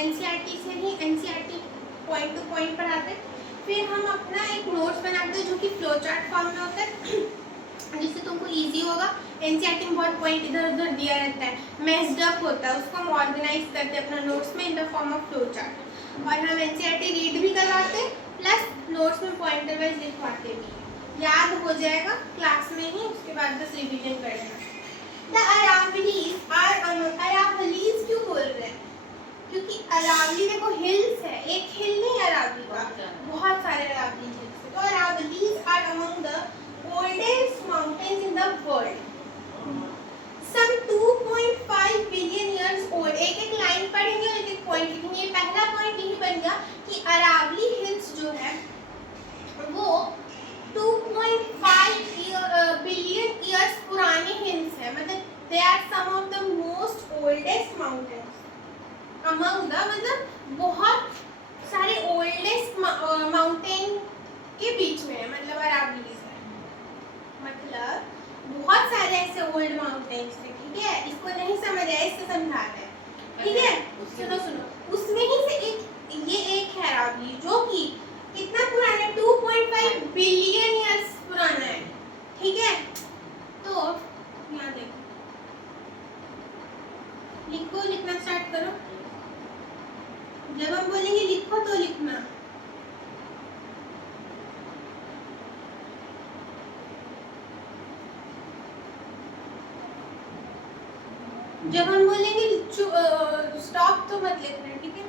NCERT से ही NCERT point two point पढ़ाते हैं, फिर हम अपना एक नोट्स बनाते हैं जो कि फ्लो चार्ट फॉर्म में होता है जिससे तुमको इजी होगा। एनसीईआरटी में बहुत पॉइंट इधर उधर दिया रहता है, मेस्ड अप होता है, उसको हम ऑर्गेनाइज करते हैं अपना नोट्स में in the form of flow chart. और हम एनसीईआरटी रीड भी करवाते हैं प्लस नोट्स में पॉइंटर वाइज लिखवाते भी, याद हो जाएगा क्लास में ही, उसके बाद बस रिविजन कर लेना। द अरावलीज क्यों बोल रहे हैं? क्योंकि अरावली देखो हिल्स है, एक हिल नहीं अरावली का, बहुत सारे अरावली हिल्स है। तो Aravallis are among the oldest mountains in the world, some 2.5 billion years old. एक एक लाइन पढ़ेंगे और एक एक पॉइंट लिखेंगे। पहला पॉइंट यही बन गया कि अरावली हिल्स जो है वो 2.5 बिलियन इयर्स पुराने हिल्स है, मतलब they are some of the most oldest mountains among the, मतलब बहुत सारे ओल्डेस्ट माउंटेन के बीच में है, मतलब अरावलीज है, मतलब बहुत सारे ऐसे ओल्ड माउंटेन्स है। ठीक है, इसको नहीं समझ आया इससे समझा रहे हैं। ठीक है, सुनो सुनो, उसमें ही से एक ये एक है अरावली जो कि कितना पुराना है, 2.5 बिलियन ईयर्स पुराना है। ठीक है, तो यहाँ देखो, लिखो, लिखना स्टार्ट करो। जब हम बोलेंगे लिखो तो लिखना। जब हम बोलेंगे स्टॉप तो मत लिखना, ठीक है।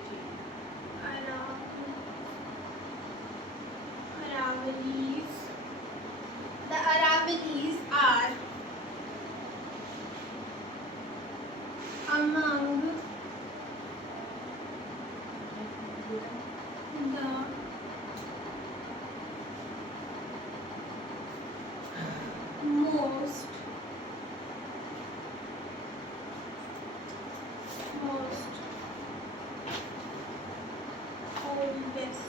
Aravallis. The Aravallis are among the most oldest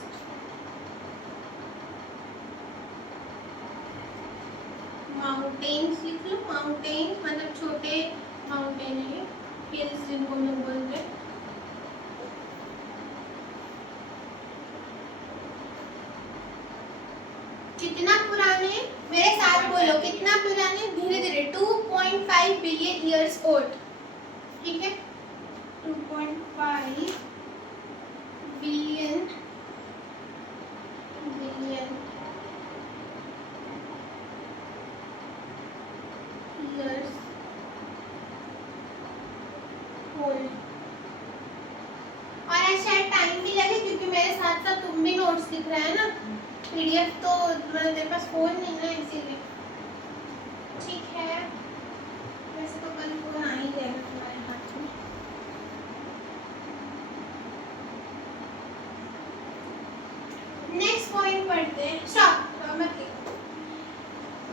mountains लिख लो। माउंटेन्स मतलब छोटे माउंटेन है, हिल्स जिनको हम लोग बोलते हैं। कितना पुराने, मेरे साथ बोलो कितना पुराने, धीरे धीरे। 2.5 बिलियन ईयर्स ओल्ड। ठीक है, 2.5 बिलियन years old। और ऐसा टाइम भी लगे क्योंकि मेरे साथ साथ तुम भी नोट्स लिख रहे हैं ना, पीडीएफ तो मतलब तेरे पास फोन नहीं है इसीलिए। ठीक है, वैसे तो कल फोन आ ही जाएगा तुम्हारे हाथ में। नेक्स्ट पॉइंट पढ़ते हैं। स्टॉप, मत लिखो।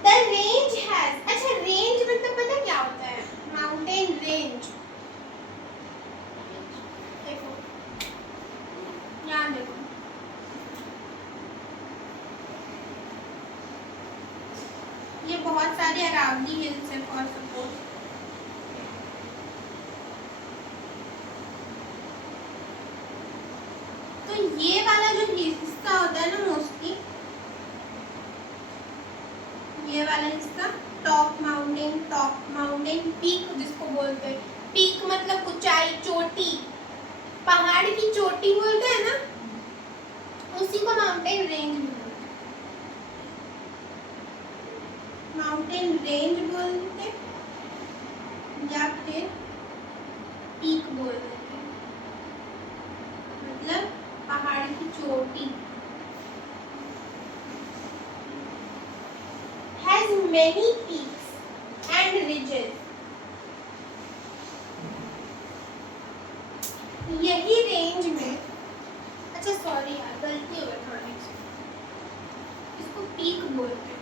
The range has, अच्छा रेंज मतलब पता क्या होता है? Mountain range. देखो यहाँ देखो, ये बहुत सारे अरावली हिल्स है फॉर सपोज। तो ये वाला जो हिस्सा होता है ना मोस्टली, ये वाला हिस्सा टॉप माउंटेन पीक जिसको बोलते हैं। पीक मतलब ऊंचाई, चोटी, पहाड़ की चोटी बोलते हैं ना, उसी को माउंटेन रेंज बोलते हैं। माउंटेन रेंज बोलते हैं या फिर पीक बोलते हैं, मतलब पहाड़ की चोटी। Has many peaks and ridges. यही रेंज में, अच्छा सॉरी यार गलती हो गई थोड़ी सी, इसको पीक बोलते हैं।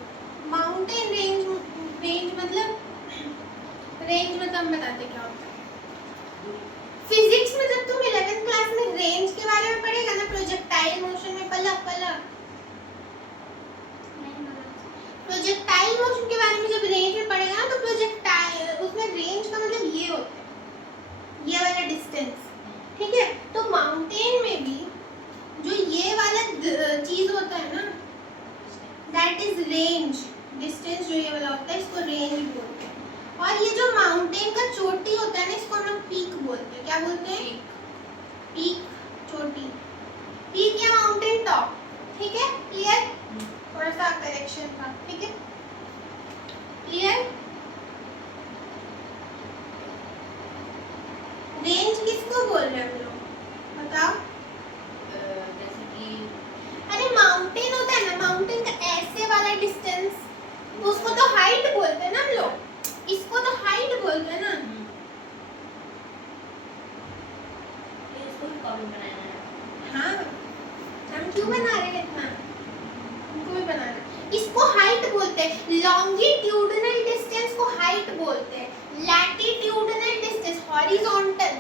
माउंटेन रेंज मतलब बताते क्या होता है। फिजिक्स में जब तुम 11th क्लास में रेंज के बारे में पढ़ेगा ना, प्रोजेक्टाइल मोशन में प्रोजेक्टाइल मोशन के बारे में जब रेंज में पढ़ेगा ना, तो प्रोजेक्टाइल उसमें रेंज का मतलब ये होता है, ये वाला डिस्टेंस, ठीक है। तो माउंटेन में भी जो ये वाला चीज होता है ना, दैट इज रेंज। डिस्टेंस जो ये वाला होता है इसको रेंज बोलते हैं। और ये जो माउंटेन का चोटी होता है ना, इसको हम लोग पीक बोलते हैं। क्या बोलते हैं? पीक, चोटी, पीक या माउंटेन टॉप, ठीक है। क्लियर? थोड़ा सा करेक्शन था, ठीक है। क्लियर? रेंज किसको बोल रहे हैं हम लोग, बताओ। जैसे कि अरे माउंटेन होता है ना, माउंटेन का ऐसे वाला डिस्टेंस, उसको तो हाइट बोलते हैं ना हम लोग, इसको तो हाइट बोलते हैं ना। इसको भी कॉमन बनाया है। हाँ, हम क्यों बना रहे हैं इतना, हमको भी बनाना है। इसको हाइट बोलते हैं। लॉन्गिट्यूडनल डिस्टेंस को हाइट बोलते हैं। लैटिट्यूडनल डिस्टेंस, हॉरिजॉन्टल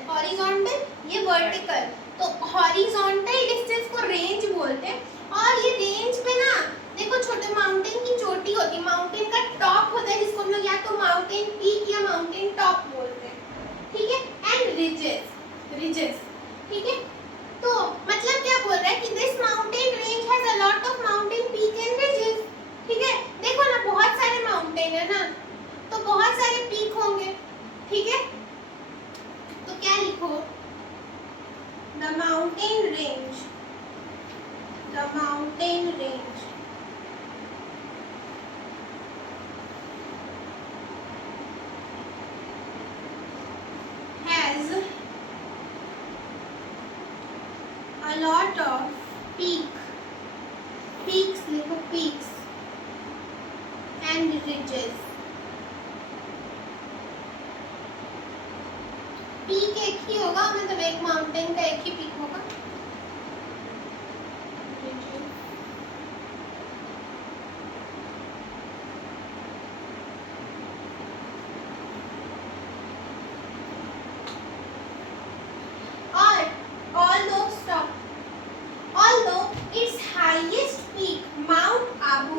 ये वर्टिकल, तो हॉरिजॉन्टल डिस्टेंस को रेंज बोलते हैं। और ये रेंज पे ना देखो, छोटे माउंटेन की चोटी होती है, माउंटेन का टॉप होता है जिसको हम लोग या तो माउंटेन पीक या माउंटेन टॉप बोलते हैं, ठीक है। एंड रिजेस, ठीक है। तो मतलब क्या बोल रहा है कि this mountain range has a lot of mountain peak and ridges, ठीक है। देखो ना बहुत सारे माउंटेन है ना, तो बहुत सारे पीक होंगे, ठीक है। तो क्या लिखो, the mountain range has a lot of peaks लिखो, peaks and ridges। पीक एक ही होगा, मतलब एक माउंटेन का एक ही पीक होगा। Although its highest peak, Mount Abu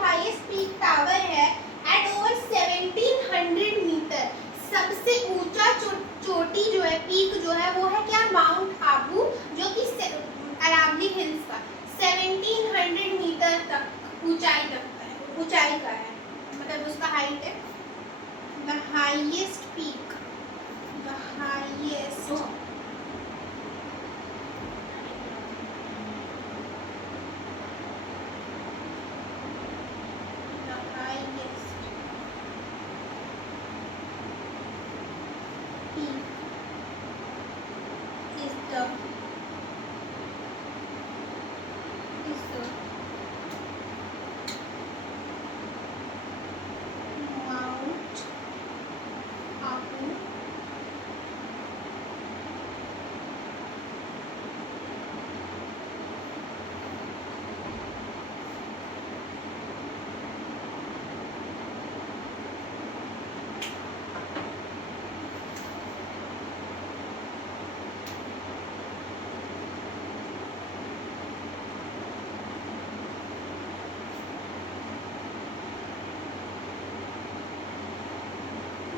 highest peak tower है at over 1700 मीटर। सबसे ऊंचा चोटी जो है, पीक जो है, वो है क्या? माउंट आबू, जो कि अरावली हिल्स का 1700 मीटर तक ऊंचाई का है, मतलब उसका हाइट है। The highest peak, the highest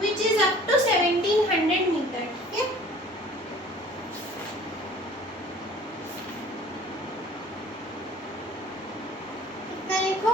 which is up to 1700 metre, ठीक है। कितना लिखो?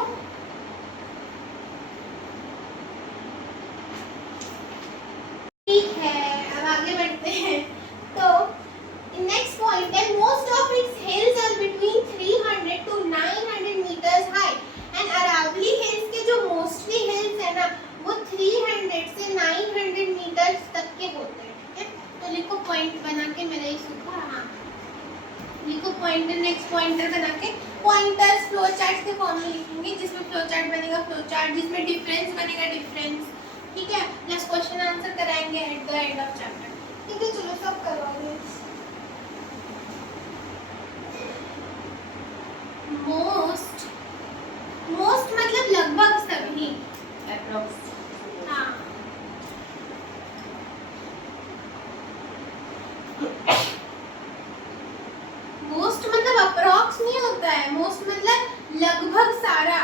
पॉइंटर नेक्स्ट पॉइंटर बना के पॉइंटर्स फ्लो चार्ट के फॉर्म में लिखेंगे, जिसमें फ्लो चार्ट बनेगा फ्लो चार्ट, जिसमें डिफरेंस बनेगा डिफरेंस, ठीक है, प्लस क्वेश्चन आंसर कराएंगे at the end of chapter. ठीक है, चलो सब करवाओगे। मोस्ट मोस्ट मतलब लगभग सभी। अप्रॉक्स। हाँ, मोस्ट मतलब अप्रॉक्स नहीं होता है, मोस्ट मतलब लगभग सारा।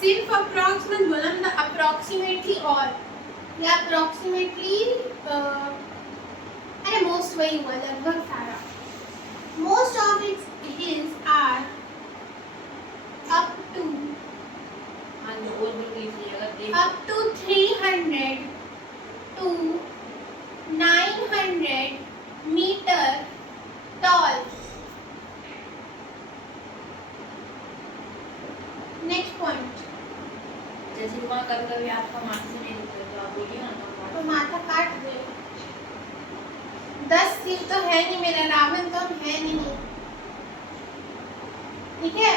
सिर्फ अप्रॉक्स मत बोलना, मतलब अप्रॉक्सीमेटली और या अप्रॉक्सीमेटली अरे मोस्ट वही हुआ, लगभग सारा। Most of it's hills are up to हाँ जो और बोल के लिखिएगा देख। up to 300 to 900 meter tall. Next point. जैसे वहाँ कभी कभी आपका माथा से नहीं दिखता तो आप बोलिए ना तो माथा काट दे। 10 सिर तो है नहीं मेरा, रावण तो हम है नहीं, ठीक है।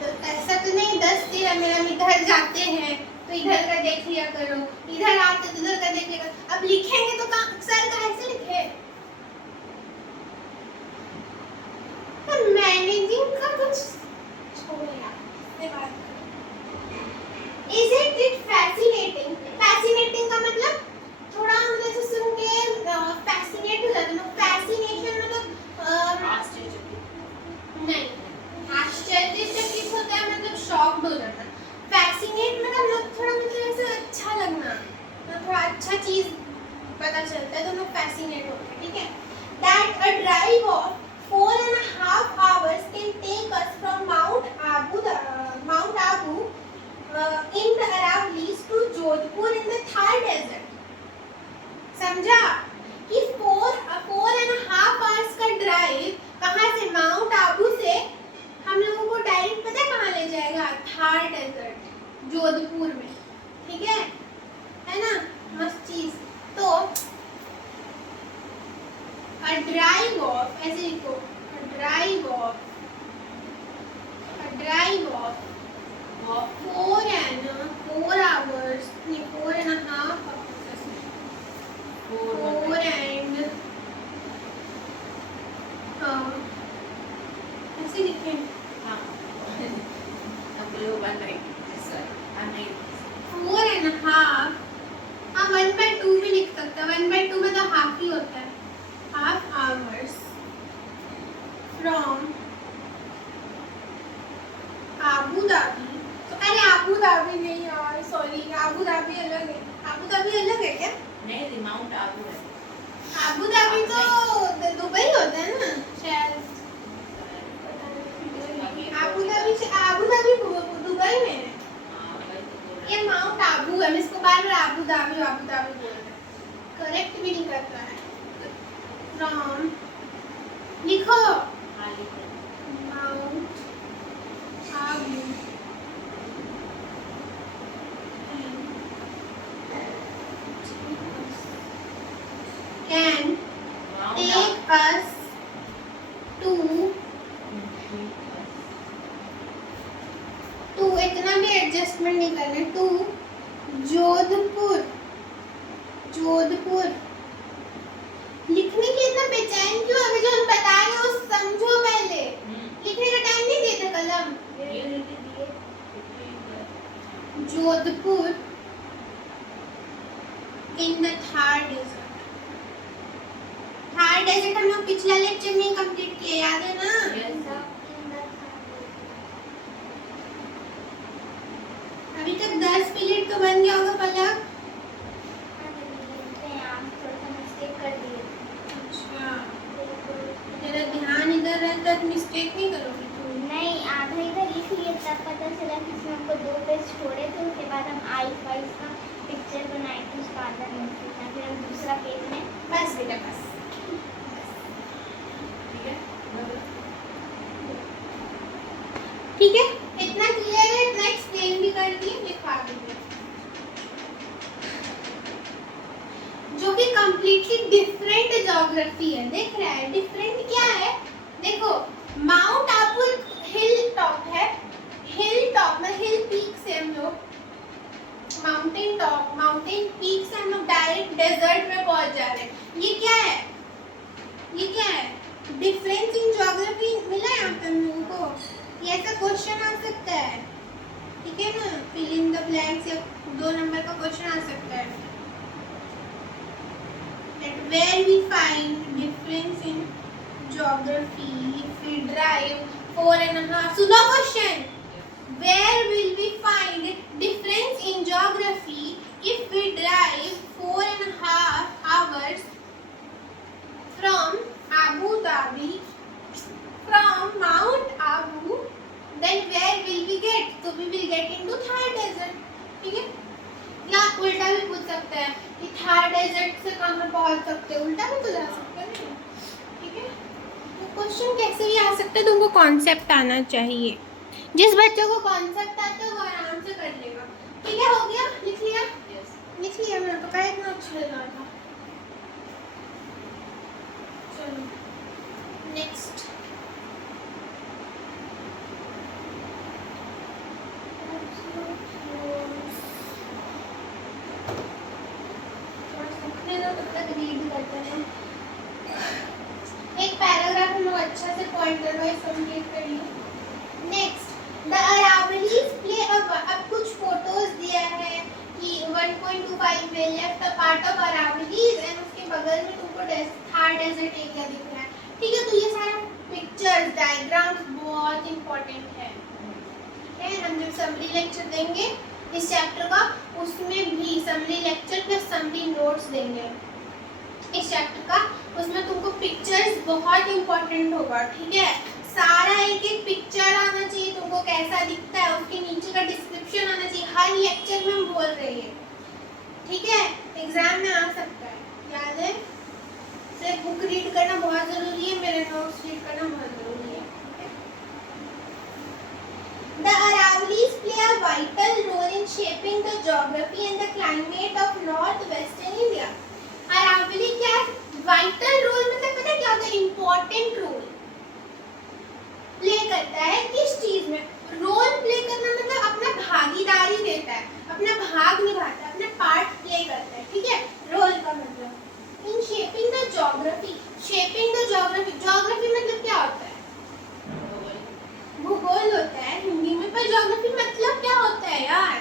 तो ऐसा तो नहीं 10 सिर है मेरा, हम इधर जाते हैं तो इधर का देख लिया करो, इधर आते तो उधर का देख लिया करो। अब लिखेंगे तो सर का ऐसे लिखे, तो मैनेजिंग का कुछ छोड़ेगा इसके बाद। Isn't it fascinating? Fascinating का मतलब थोड़ा हम जैसे सुन के fascinate हो जाते हैं। Fascination मतलब नहीं, आश्चर्यचकित होता है मतलब शॉक्ड हो जाता है। Fascinate मतलब लोग थोड़ा मतलब ऐसे अच्छा लगना, थोड़ा अच्छा चीज पता चलता है तो लोग fascinate होते हैं, ठीक है। That a drive of 4.5 hours can take us from Mount Abu in the Aravallis to Jodhpur in the Thar desert. समझा कि 4.5 hours का ड्राइव कहाँ से, माउंट आबू से हम लोगों को डायरेक्ट पता है कहाँ ले जाएगा, थार डेजर्ट जोधपुर में, ठीक है ना, मस्त चीज। तो a drive of ऐसे लिखो, a drive of 4 hours नहीं 4.5 hours, 4 and ऐसे लिखें हाँ अब लोग 1 by 2 सर हम नहीं 4.5, हाँ 1/2 भी लिख सकते हैं, 1/2 में तो हाफ ही होता है, half hours from Abu Dhabi. तो अरे आबू धाबी नहीं यार, सॉरी, आबू धाबी अलग है, आबू धाबी अलग है क्या? नहीं माउंट आबू है। आबू धाबी तो दुबई होता है ना शायद, आबू धाबी दुबई में है। हाँ वही तो बोल रहा ये माउंट आबू है, हम इसको बार बार आबू धाबी बोल रहे हैं, करेक्ट भी नहीं करता है। फ्रॉम लिखो हाँ लिखो mount Abu can take us to इतना भी एडजस्टमेंट नहीं करना, टू जोधपुर लिखने के इतना बेचैन क्यों, अभी जो हम बता रहे हो समझो पहले, लिखने का टाइम नहीं देते कलम। Jodhpur in the Thar desert. Thar desert हम लोग पिछला लेक्चर में कंप्लीट किए, याद है ना? अभी तक 10 पीरियड तो बन गया होगा पलक। अच्छा, तेरा ध्यान इधर रहता है, मिस्टेक नहीं करोगे तुम। नहीं, आधा इधर लिख लिए तब पता चला कि इसमें हमको 2 पेज छोड़े थे, उसके बाद हम आइस वाइस का पिक्चर बनाए थे, उसका आधा नहीं सीखा, फिर हम दूसरा पेज में बस बेटा बस, ठीक है ठीक है, इतना क्लियर है, इतना एक्सप्लेन भी कर दिए, लिखवा दीजिए। ज्योग्राफी है, देख रहा है। डिफरेंट क्या है, देखो माउंट आबू एक हिल टॉप है, हिल टॉप में हिल पीक से हम लोग माउंटेन टॉप, माउंटेन पीक से हम लोग डायरेक्ट डेजर्ट में पहुंच जा रहे हैं। ये क्या है, ये क्या है, डिफरेंस इन ज्योग्राफी मिला है आप लोगों को। ये ऐसा क्वेश्चन आ सकता है, ठीक है ना, फिल इन द ब्लैंक्स या 2 नंबर का क्वेश्चन आ सकता है। That where we find difference in geography if we drive 4.5, सुनो question, where will we find difference in geography if we drive 4.5 hours from Abu Dhabi, from Mount Abu, then where will we get? So we will get into Thar desert, ठीक है। या उल्टा भी पूछ सकता है कि थार डेजर्ट से कहाँ पहुँच सकते हैं, उल्टा भी तो जा सकते हैं, ठीक है। तो क्वेश्चन कैसे भी आ सकता है, तुमको कॉन्सेप्ट आना चाहिए। जिस बच्चे को कॉन्सेप्ट आता है वो आराम से कर लेगा, ठीक है। हो गया, लिख लिया, लिख लिया, मैंने तो कहा इतना अच्छा लग रहा था। चलो नेक्स्ट, एक पैराग्राफ हम लोग अच्छा से पॉइंटर वाइज कंप्लीट कर लिए। नेक्स्ट, द अरावलीज प्ले अब कुछ फोटोज दिया है कि 1.25 में left a part of Aravallis and उसके बगल में तुमको थार डेजर्ट एरिया दिख रहा है, ठीक है। तो ये सारा पिक्चर्स डायग्राम्स बहुत इंपॉर्टेंट है, ठीक है। हम जब समरी लेक्चर देंगे इस चैप्टर का, उसमें भी summary lecture plus summary notes देंगे इस चैप्टर का, उसमें तुमको पिक्चर्स बहुत इंपॉर्टेंट होगा, ठीक है। सारा एक एक पिक्चर आना चाहिए तुमको, कैसा दिखता है उसके नीचे का डिस्क्रिप्शन आना चाहिए, हर लेक्चर में हम बोल रहे हैं, ठीक है। एग्जाम में आ सकता है, याद है। सिर्फ बुक रीड करना बहुत जरूरी है, मेरे नोट्स रीड करना बहुत जरूरी है। The Aravallis play a vital role in shaping the geography and the climate of northwestern India. Aravalli क्या वाइटल रोल मतलब पता है क्या होता है, इम्पोर्टेंट रोल प्ले करता है किस चीज में, रोल प्ले करना मतलब अपना भागीदारी देता है, अपना भाग निभाता है, अपना पार्ट प्ले करता है, ठीक है। रोल का मतलब in shaping the geography, shaping the geography, geography मतलब क्या होता है, भूगोल होता है हिंदी में, पर ज्योग्राफी मतलब क्या होता है यार,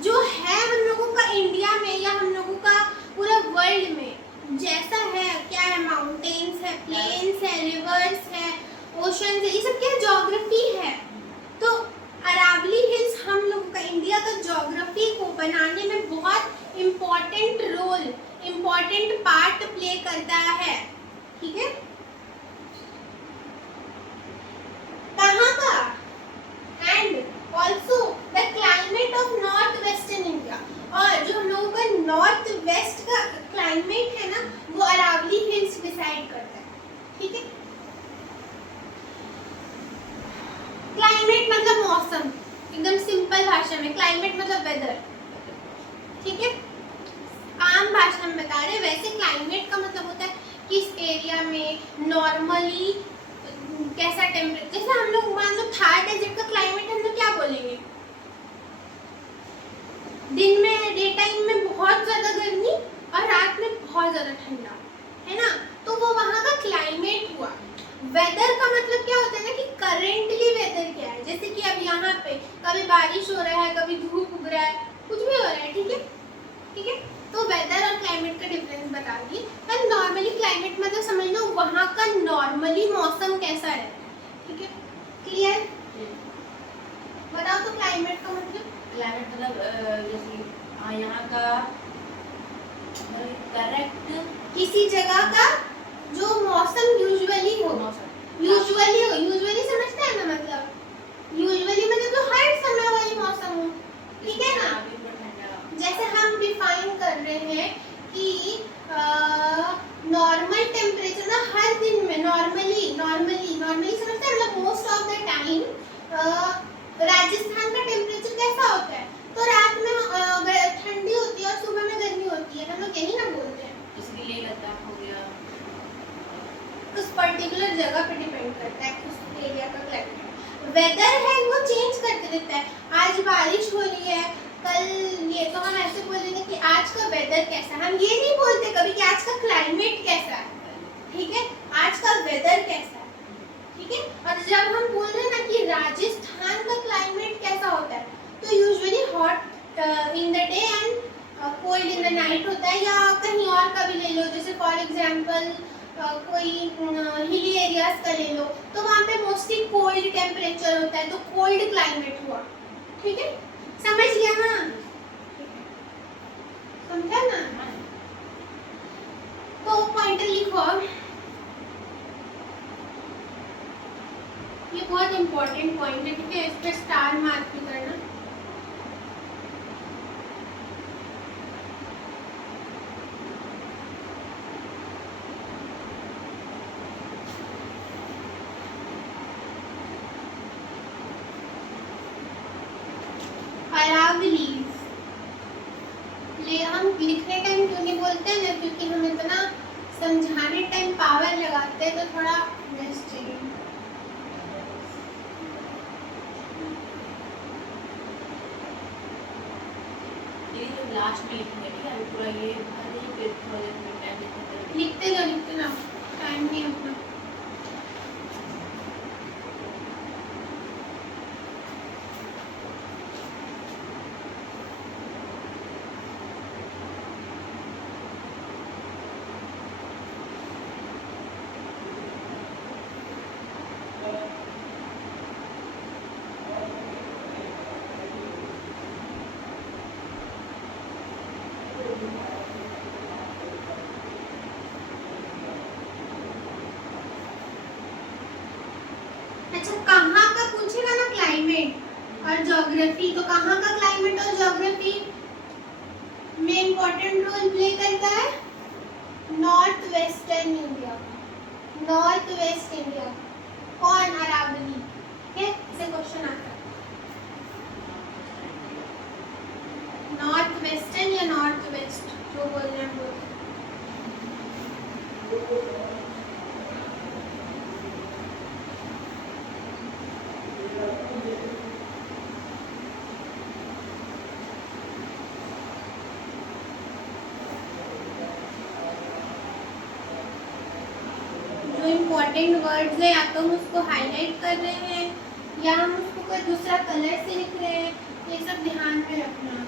जो है हम लोगों का इंडिया में या हम लोगों का पूरा वर्ल्ड में जैसा है, क्या है, माउंटेन्स है, प्लेन्स है, रिवर्स है, ओशंस है, ये सब क्या ज्योग्राफी है। तो अरावली हिल्स हम लोगों का इंडिया का ज्योग्राफी को बनाने में बहुत important role, important part play करता है, ठीक है। कहाँ का, and also the climate of north western India, और जो हम लोगों का नॉर्थ वेस्ट का क्लाइमेट है ना, वो अरावली हिल्स डिसाइड करता है, ठीक है। क्लाइमेट मतलब मौसम, एकदम सिंपल भाषा में क्लाइमेट मतलब वेदर, ठीक है। आम भाषा में बता रहे, वैसे क्लाइमेट का मतलब होता है किस एरिया में नॉर्मली कैसा टेम्परेचर, जैसे हम लोग मान लो थार डेजर्ट का क्लाइमेट हम लोग क्या बोलेंगे, दिन में डे टाइम में बहुत ज़्यादा गर्मी और रात में बहुत ज़्यादा ठंडा, है ना, तो वो वहाँ का क्लाइमेट हुआ। वेदर का मतलब क्या होता है ना कि करेंटली वेदर क्या है, जैसे कि अब यहाँ पे कभी बारिश हो रहा है, कभी धूप उग रहा है, कुछ भी हो रहा है, ठीक है, ठीक है। तो वेदर और क्लाइमेट का डिफरेंस बता दी। पर नॉर्मली क्लाइमेट मतलब समझ लो वहाँ का नॉर्मली मौसम कैसा है, ठीक है, क्लियर। बताओ तो क्लाइमेट का मतलब, क्लाइमेट मतलब जैसे यहाँ का करेक्ट किसी जगह का जो मौसम यूजुअली हो, यूजुअली समझता है ना, मतलब यूजुअली मतलब तो हर समय वाली मौसम हो, ठीक है ना। जैसे हम डिफाइन कर रहे हैं कि नॉर्मल टेम्परेचर ना हर दिन में नॉर्मली समझते हैं, मतलब most of the time Rajasthan का टेम्परेचर कैसा होता है, तो रात में ठंडी होती है और सुबह में गर्मी होती है, हम लोग यही ना बोलते हैं। जैसे कि लेह लद्दाख हो गया, उस पर्टिकुलर जगह पे डिपेंड करता है, उस एरिया का क्लाइमेट। वेदर है वो चेंज करते रहता है, आज बारिश हो रही है, कल ये, तो हम ऐसे बोलेंगे कि आज का वेदर कैसा है। हम ये नहीं बोलते कभी कि आज का क्लाइमेट कैसा है, ठीक है, आज का वेदर कैसा है, ठीक है। और जब हम बोल रहे हैं ना कि राजस्थान का क्लाइमेट कैसा होता है, तो usually hot in the day and cold in the night होता है, या कहीं और का भी ले लो, जैसे फॉर एग्जांपल कोई हिली एरियाज का ले लो, तो वहाँ पे मोस्टली कोल्ड टेम्परेचर होता है, तो कोल्ड क्लाइमेट हुआ, ठीक है, समझ गया ना, समझा ना। तो पॉइंटर लिखो, ये बहुत इंपॉर्टेंट पॉइंट है, ठीक है, इस पे स्टार मार्क भी करना। अरावलीज ले, हम लिखने टाइम क्यों नहीं बोलते हैं ना, क्योंकि हम इतना समझाने टाइम पावर लगाते हैं, तो थोड़ा रेस्ट चाहिए। ये तो लास्ट में लिखेंगे, ठीक है, अभी पूरा ये भर देंगे, फिर थोड़ा देर में टाइम लिखते लिखते ना, टाइम नहीं अपना। अच्छा, कहाँ का पूछेगा ना क्लाइमेट और ज्योग्राफी, तो कहाँ का क्लाइमेट और ज्योग्राफी में इम्पोर्टेंट रोल प्ले करता है, north western India, north west India. कौन? अरावली, ठीक है, इसे क्वेश्चन आता है, नॉर्थ वेस्टर्न या नॉर्थ वेस्ट, जो बोल रहे हैं बोल। जो इम्पोर्टेंट वर्ड्स है, या तो हम उसको हाईलाइट कर रहे हैं या हम उसको कोई दूसरा कलर से लिख रहे हैं, ये सब ध्यान में रखना।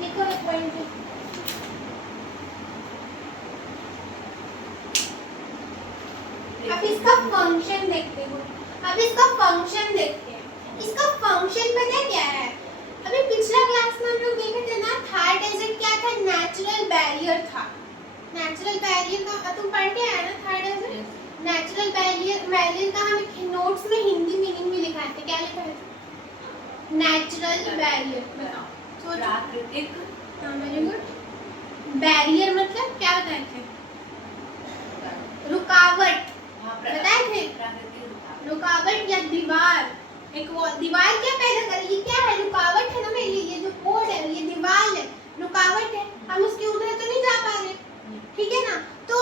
लिखो एक पॉइंट। अब इसका फंक्शन देखते हो, अब इसका फंक्शन देखते हैं। इसका फंक्शन पता क्या है? अभी पिछला क्लास में हम लोग देखे थे ना, थार डेजर्ट क्या था? नेचुरल बैरियर था। नेचुरल बैरियर का तुम पढ़ के आए ना, थार डेजर्ट नेचुरल बैरियर का हम नोट्स में हिंदी मीनिंग भी लिखाए थे। क्या लिखा है? Natural barrier. बताओ, सोचो। प्राकृतिक। हाँ, वेरी गुड। बैरियर मतलब क्या बताए थे? रुकावट बताए थे। रुकावट या दीवार। एक वो दीवार क्या पैदा कर रही है? क्या है? रुकावट है ना मेरे लिए। ये जो बोर्ड है ये दीवार है, रुकावट है। हम उसके उधर तो नहीं जा पा रहे, ठीक है ना? तो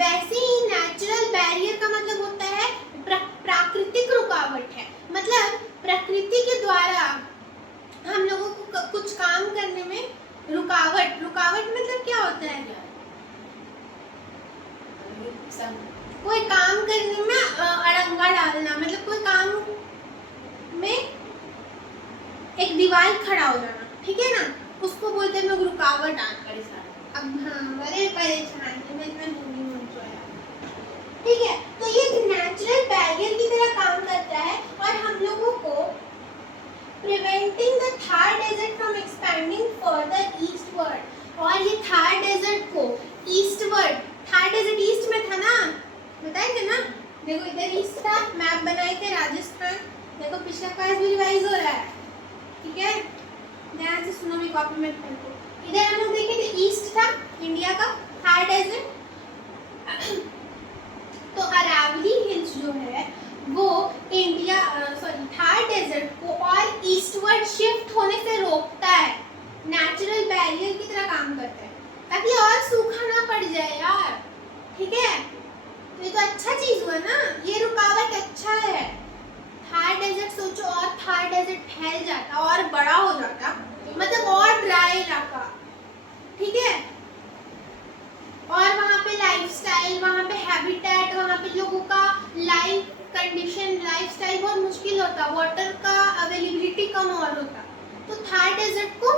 वैसे ही नेचुरल बैरियर का मतलब होता है प्राकृतिक रुकावट है। मतलब प्रकृति के द्वारा हम लोगों को कुछ काम करने में रुकावट। रुकावट मतलब क्या होता है? कोई काम करने में अड़ंगा डालना, मतलब कोई काम में एक दीवार खड़ा हो जाना, ठीक है ना? उसको बोलते हैं लोग रुकावट आना। अब हाँ, बड़े परेशान है, मैं इतना हिंदी में बोला, ठीक है? तो ये नेचुरल बैरियर की तरह काम करता है और हम लोगों को preventing the Thar desert from expanding further eastward. और ये थार डेजर्ट को ईस्टवर्ड, थार डेजर्ट ईस्ट में था ना, बताए थे ना? देखो इधर ईस्ट था, मैप बनाए थे राजस्थान। देखो पिछला क्लास भी रिवाइज हो रहा है, ठीक है? ध्यान से सुनो, भी कॉपी में पढ़ो। इधर हम लोग देखे थे ईस्ट था इंडिया का थार डेजर्ट। तो अरावली हिल्स जो है वो इंडिया थार डेजर्ट को और ईस्टवर्ड शिफ्ट होने से रोकता है, नेचुरल बैरियर की तरह काम करता है ताकि और सूखा ना पड़ जाए यार, ठीक है। तो ये तो अच्छा चीज हुआ ना, ये रुकावट अच्छा है। थार डेजर्ट सोचो, और थार डेजर्ट फैल जाता और बड़ा हो जाता, मतलब और ड्राई इलाका, ठीक है। और वहाँ पे लाइफस्टाइल, वहाँ पे हैबिटेट, वहाँ पे लोगों का लाइफ कंडीशन, लाइफस्टाइल बहुत मुश्किल होता, वाटर का अवेलेबिलिटी कम और होता। तो थार डेजर्ट को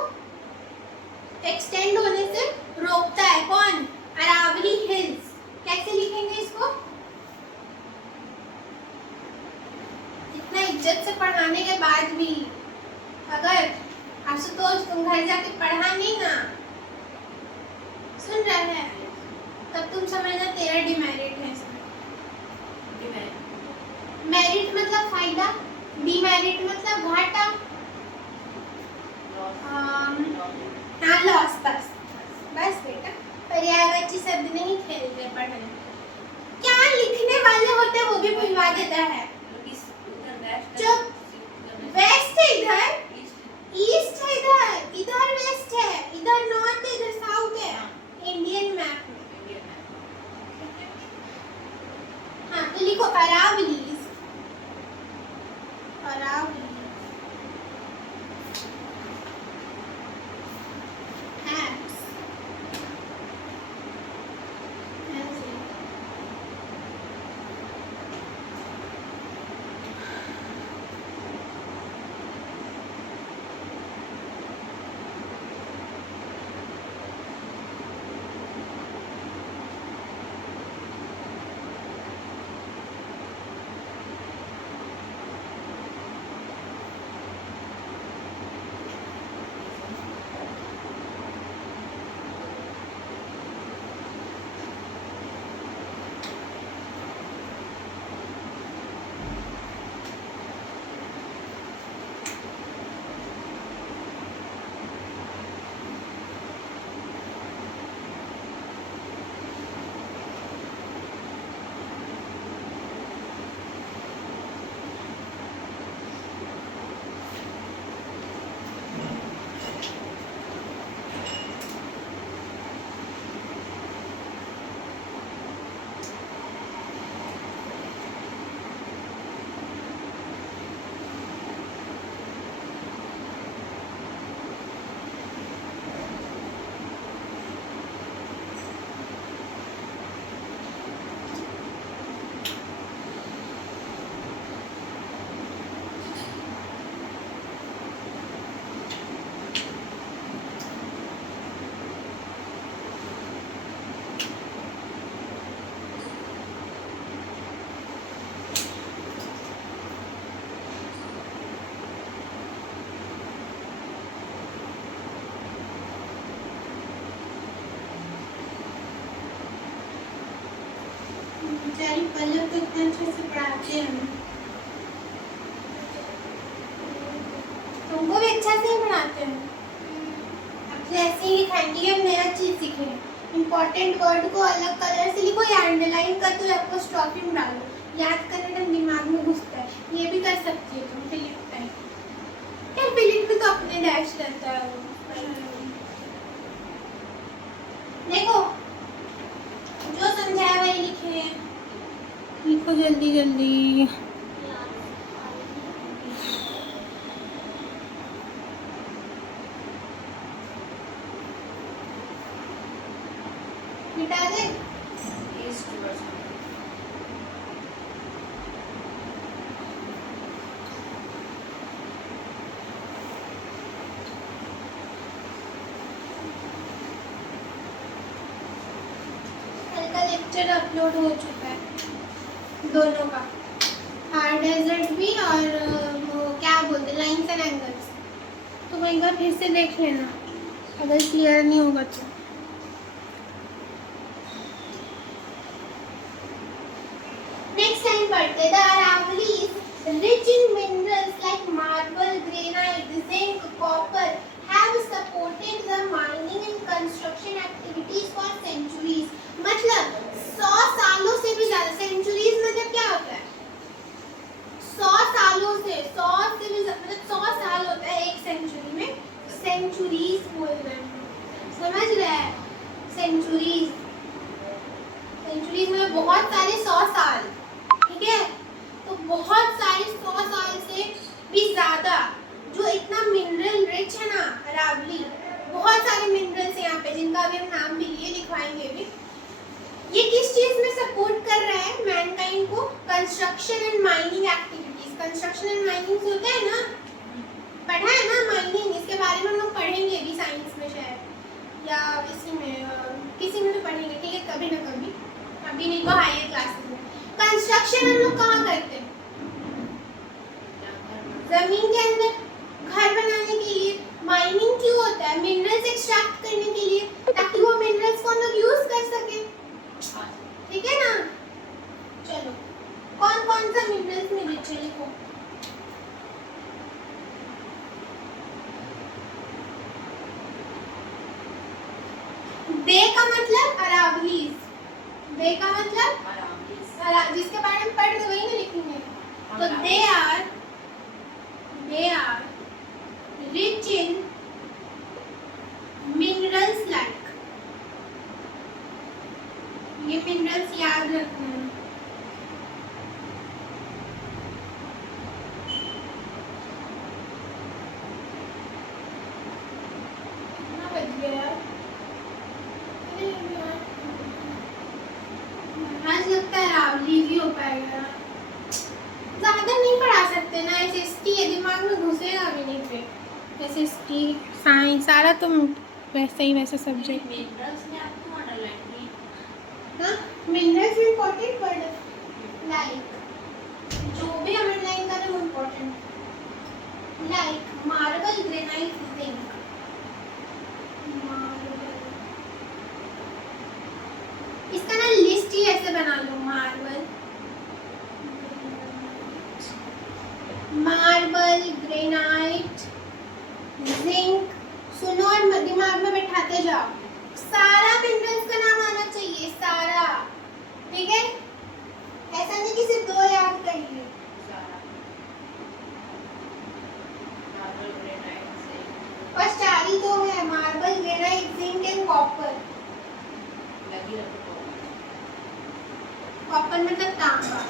एक्सटेंड होने से रोकता है कौन? अरावली हिल्स। कैसे लिखेंगे इसको? इतना इज्जत से पढ़ाने के बाद भी अगर आशुतोष तुम घर जाके पढ़ा नहीं ना, सुन रहे हैं, तब तुम समझना तेरा डिमेरिट है इसमें। मेरिट मतलब फायदा, डिमेरिट मतलब घाटा, हाँ लॉस। बस बस बेटा, पर्यायवाची शब्द नहीं खेलते पढ़ने। क्या लिखने वाले होते हैं वो भी भुलवा देता है। चुप, वेस्ट है इधर, ईस्ट है इधर, इधर वेस्ट है, इधर नॉर्थ है, इधर साउथ है इंडियन मैप में। हाँ तो लिखो अरावलीज, अरावलीज हैव्स, ऐसे। बेचारी पल्लव तो इतना अच्छे से पढ़ाते हैं, तुमको भी अच्छा से ही पढ़ाते हैं। अब तो ऐसे ही लिखाएंगे, अब नया चीज सीखें। इम्पोर्टेंट वर्ड को अलग कलर से लिखो या अंडरलाइन कर दो या एपोस्ट्रोफी में डालो, याद करने तक दिमाग में घुसता है। ये भी कर सकती है तुम, फिलिप में यार, फिलिप में तो अपने डैश रहता है वो। देखो जो समझाया वही लिखे, लिखो जल्दी जल्दी। मिटा दे। कल का लेक्चर अपलोड हो चुका है दोनों का, थार डेजर्ट भी और वो क्या बोलते लाइन्स एंड एंगल्स। तो एक बार फिर से देख लेना अगर क्लियर नहीं होगा तो। नेक्स्ट टाइम पढ़ते हैं। The Aravalli is rich in minerals like marble, granite, zinc, copper have supported the mining and construction activities for centuries। मतलब 100 सालों से भी ज्यादा, सेंचुरीज मतलब क्या होता है? 100 सालों से, 100 से भी मतलब 100 साल होता है एक सेंचुरी में, सेंचुरीज बोल रहे हैं, समझ रहे हैं? सेंचुरीज, सेंचुरीज मतलब बहुत सारे 100 साल, ठीक है? तो बहुत सारे 100 साल से भी ज़्यादा जो इतना मिनरल रिच है ना अरावली, बहुत सारे मिनरल्स हैं यहाँ पे जिनका अभी हम नाम भी लिए, लिखवाएंगे भी। ये किस चीज़ में सपोर्ट कर रहा है मैनकाइंड को? Construction and mining activities. Construction and mining से होता है ना, पढ़ा है ना माइनिंग, इसके बारे में हम लोग पढ़ेंगे भी साइंस में शायद, या इसी में किसी में तो पढ़ेंगे, ठीक है, कभी ना कभी, अभी नहीं तो हायर क्लासेस में। कंस्ट्रक्शन हम लोग कहाँ करते हैं? जमीन के अंदर घर बनाने के लिए। माइनिंग क्यों होता है? मिनरल्स एक्सट्रैक्ट करने के लिए, ताकि वो मिनरल्स को हम लोग यूज कर सके, ठीक है ना? चलो, कौन कौन सा मिनरल्स में रिच है लिखो। दे का मतलब अरावलीज, दे का मतलब जिसके बारे में पढ़ रहे वही ना लिखेंगे। तो they are rich in minerals like, ये मिनरल्स याद रखना है। कितना बज गया यार? अरे यार, आज लगता है रावली भी हो पाएगा, ज्यादा नहीं पढ़ा सकते ना, एसएसटी ये दिमाग में घुसेगा भी नहीं फिर। एसएसटी साइंस सारा तुम वैसे ही वैसे सब्जेक्ट। मिनरल्स में आपको अंडरलाइन की हाँ, मिनरल्स में इम्पोर्टेंट वर्ड है, लाइक जो भी अंडरलाइन कर रहे हैं वो important, like marble, granite, zinc. इसका ना लिस्ट ही ऐसे बना लो, मार्बल, ग्रेनाइट, जिंक। सुनो और दिमाग में बैठाते जाओ, सारा मिनरल्स का नाम आना चाहिए, सारा, ठीक है? ऐसा नहीं कि सिर्फ 2 याद करिए। बस 4 ही तो है, marble, granite, zinc and copper. Copper मतलब तांबा।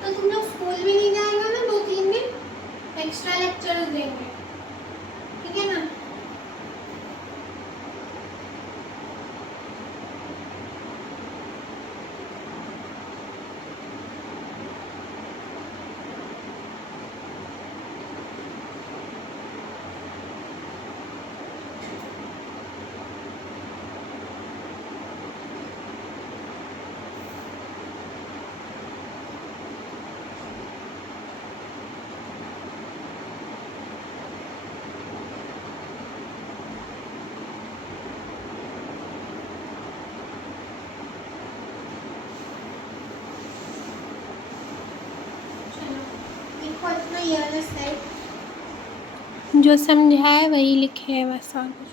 तो तुम लोग स्कूल भी नहीं जाएगा ना 2-3 दिन, एक्स्ट्रा लेक्चर्स देंगे, ठीक है ना? जो समझा है वही लिखे है बस, और कुछ।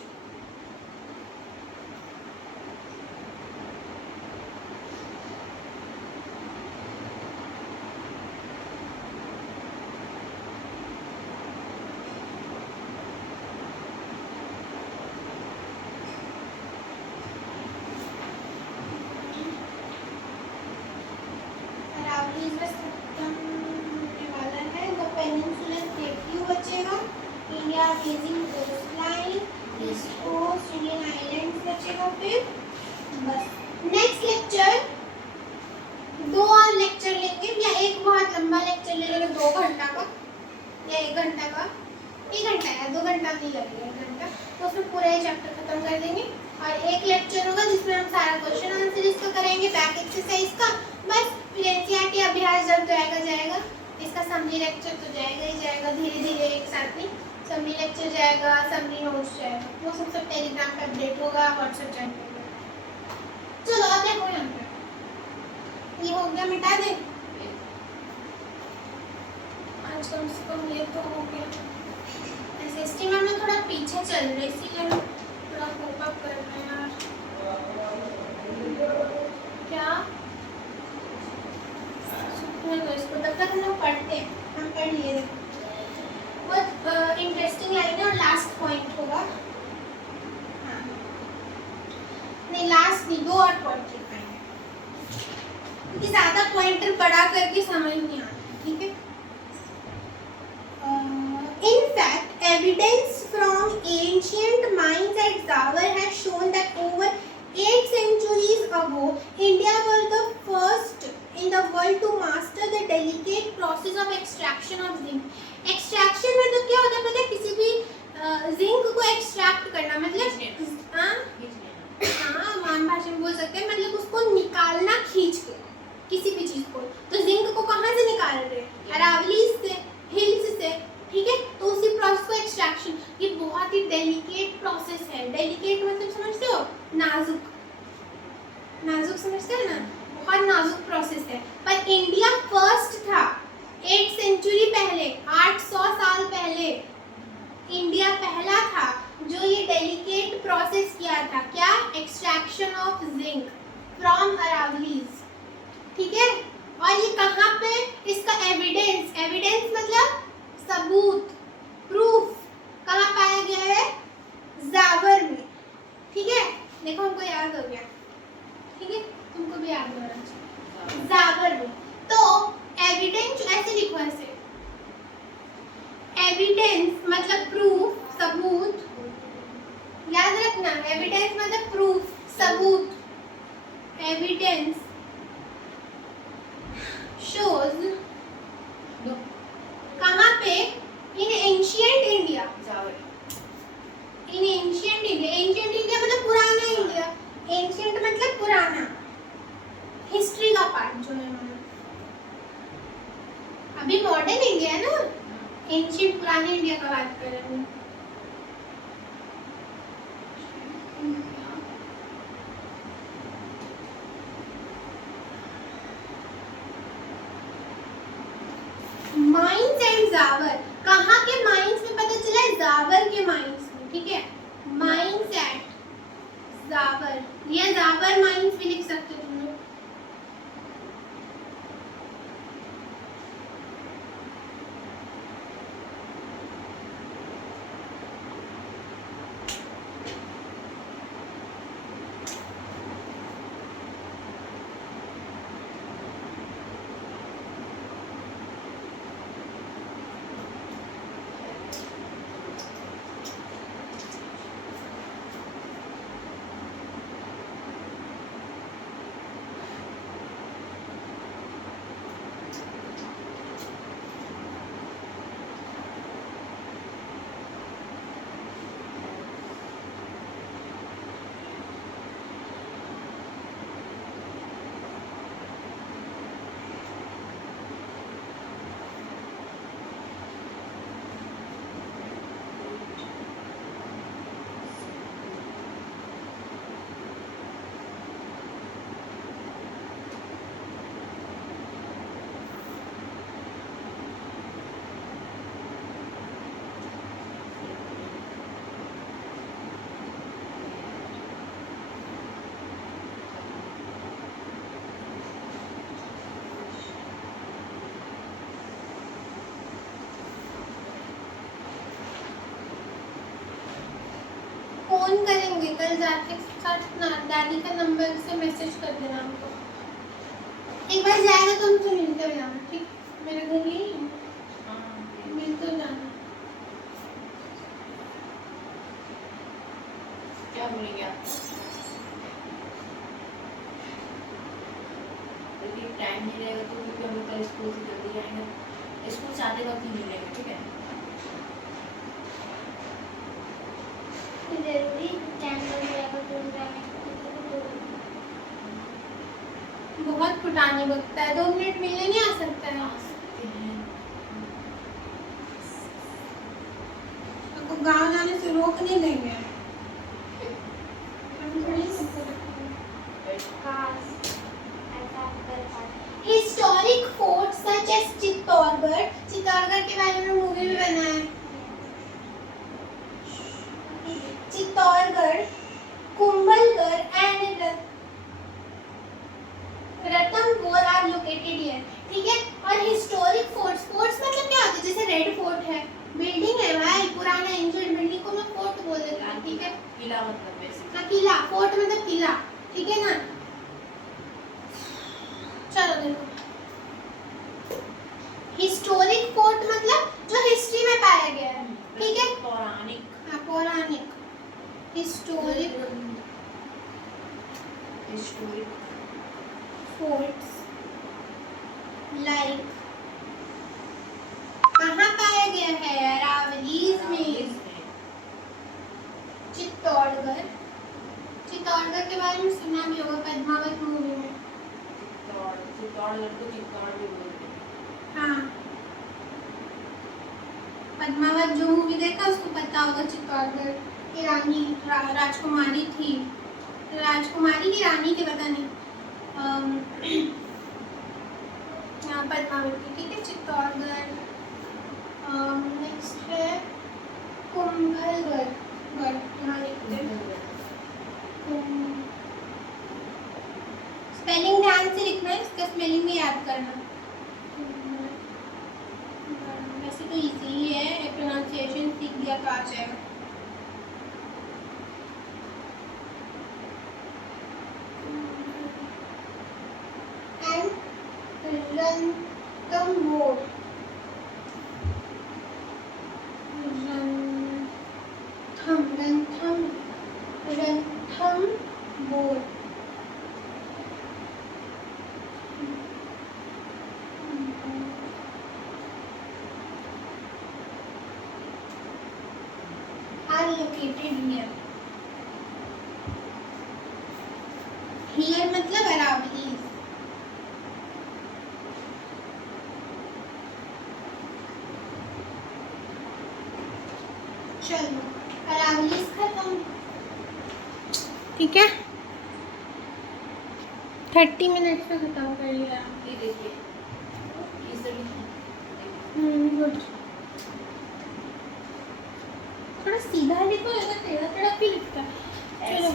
India facing coastline, east coast, Indian islands बचेगा फिर बस। नेक्स्ट लेक्चर 2 और लेक्चर लेंगे, या एक बहुत लंबा लेक्चर ले लेंगे 2 घंटा का, या 1 घंटा का। 1 घंटा है, 2 घंटा नहीं लगेगा, 1 घंटा। तो उसमें पूरा ये चैप्टर खत्म कर देंगे और एक लेक्चर होगा जिसमें हम सारा क्वेश्चन आंसर इसका करेंगे, बैक एक्सरसाइज का। बस फिर एनसीईआरटी अभ्यास जब जाएगा इसका समरी लेक्चर तो जाएगा ही जाएगा, धीरे धीरे एक साथ नहीं। समरी लेक्चर जाएगा, समरी नोट्स जाएगा, वो सब टेलीग्राम पे अपडेट होगा, व्हाट्सएप चैनल पे। चलो अब देखो यहाँ पे ये हो गया, मिटा दे आज कम से कम ये तो हो गया। एसएसटी में हम थोड़ा पीछे चल रहे इसीलिए हम थोड़ा कोप अप कर रहे हैं यार। क्या सुनने दो इसको, तब तक हम लोग पढ़ते हैं। हम पढ़ लिए बहुत इंटरेस्टिंग लाइन है और लास्ट पॉइंट होगा। हाँ नहीं लास्ट नहीं, 2 और पॉइंट लिखाएंगे क्योंकि ज़्यादा पॉइंटर बड़ा करके समझ नहीं आता, ठीक है। In fact, evidence from ancient mines at Zawar has shown that over 8 centuries ago, India was the first in the world to master the delicate process of extraction of zinc. Extraction मतलब क्या होता है पता है? किसी भी zinc को extract करना मतलब हाँ मान भाषा में बोल सकते हैं, मतलब उसको निकालना खींच के किसी भी चीज को। तो जिंक को कहाँ से निकाल रहे हैं? अरावली से, हिल्स से, ठीक है। तो उसी प्रोसेस को एक्सट्रैक्शन, ये बहुत ही डेलिकेट प्रोसेस है। डेलिकेट मतलब समझते हो? नाजुक, नाजुक समझते हो ना, बहुत नाजुक प्रोसेस है। पर इंडिया फर्स्ट था 8 सेंचुरी पहले, 800 साल पहले इंडिया पहला था जो ये डेलिकेट प्रोसेस किया था। क्या? Extraction of zinc from Aravallis, ठीक है। और ये कहाँ पे इसका एविडेंस, एविडेंस मतलब सबूत, प्रूफ कहाँ पाया गया है? जावर में, ठीक है। देखो हमको याद हो गया, ठीक है, तुमको भी याद होना चाहिए। जावर में तो एविडेंस ऐसे लिखो, ऐसे एविडेंस मतलब प्रूफ, सबूत, याद रखना। एविडेंस मतलब प्रूफ, सबूत। एविडेंस shows कहाँ पे? इन एंशिएंट इंडिया, इन एंशिएंट इंडिया। एंशिएंट इंडिया मतलब पुराना इंडिया, एंशिएंट मतलब पुराना, हिस्ट्री का पार्ट जो है हमारा। अभी मॉडर्न इंडिया है ना, एंशिएंट पुराने इंडिया का बात कर रहे हैं। माइंस एंड जावर, कहाँ के माइंस में? पता चला है जावर के माइंस में, ठीक है। माइंस एट जावर या जावर माइंस भी लिख सकते हो तुम लोग। फोन करेंगे कल जाके साथ ना, दादी का नंबर से मैसेज कर देना हमको। एक बार जाएगा तो हमसे मिलकर जाना, ठीक? मेरे घर ही मिलकर जाना। क्या बोलेंगे आप? यदि टाइम नहीं रहेगा तो क्योंकि हम लोग कल स्कूल से जल्दी जाएंगे, स्कूल से आते वक्त ही मिलेंगे, ठीक है। जरूरी कैंपस जाएगा तो जाने बहुत फुटानी बकता है, 2 मिनट मिलने नहीं आ सकता है। आ सकते हैं। आपको गांव जाने से रोक नहीं देंगे। Historic fort such as Chittorgarh, Chittorgarh के बारे में मूवी भी बना है। Chittorgarh, Kumbhalgarh and Ratanpur are located here. ठीक है, और हिस्टोरिक फोर्ट्स, फोर्ट्स मतलब क्या होता है? जैसे रेड फोर्ट है, बिल्डिंग है भाई, पुराना एंशिएंट बिल्डिंग को मैं फोर्ट बोल देता हूँ। ठीक है, किला मतलब बेसिकली। हाँ किला, फोर्ट मतलब किला। ठीक है ना? चलो देखो, हिस्टोरिक फोर्ट मतलब जो हिस्ट्री में पाया गया है। ठीक है, पौराणिक। हाँ पौराणिक। हिस्टोरिक फोर्ट्स लाइक कहाँ पाया गया है? अरावलीज में, चित्तौड़गढ़। चित्तौड़गढ़ के बारे में सुना भी होगा, पद्मावत मूवी में। चित्तौड़गढ़ को चित्तौड़ भी बोलते हैं। हाँ, पद्मावत जो मूवी देखा उसको पता होगा। चित्तौड़गढ़ की रानी राजकुमारी थी, राजकुमारी की रानी थी, पता नहीं। यहाँ पद्मावत की। ठीक है, चित्तौड़गढ़। नेक्स्ट है कुंभलगढ़, यहाँ लिखते हैं। स्पेलिंग ध्यान से लिखना है, इसका स्पेलिंग भी याद करना। वैसे तो इजी ही है, प्रोनाउंसिएशन सीख दिया तो आ जाएगा। And Ranthambore, Ranthambore. Are located here. Here मतलब अरावलीज। चलो अरावलीज खत्म। ठीक है, 30 मिनट में खत्म कर लिया। ये देखिए, गुड। थोड़ा सीधा लिखो, ऐसा टेढ़ा टेढ़ा क्यों लिखता है? चलो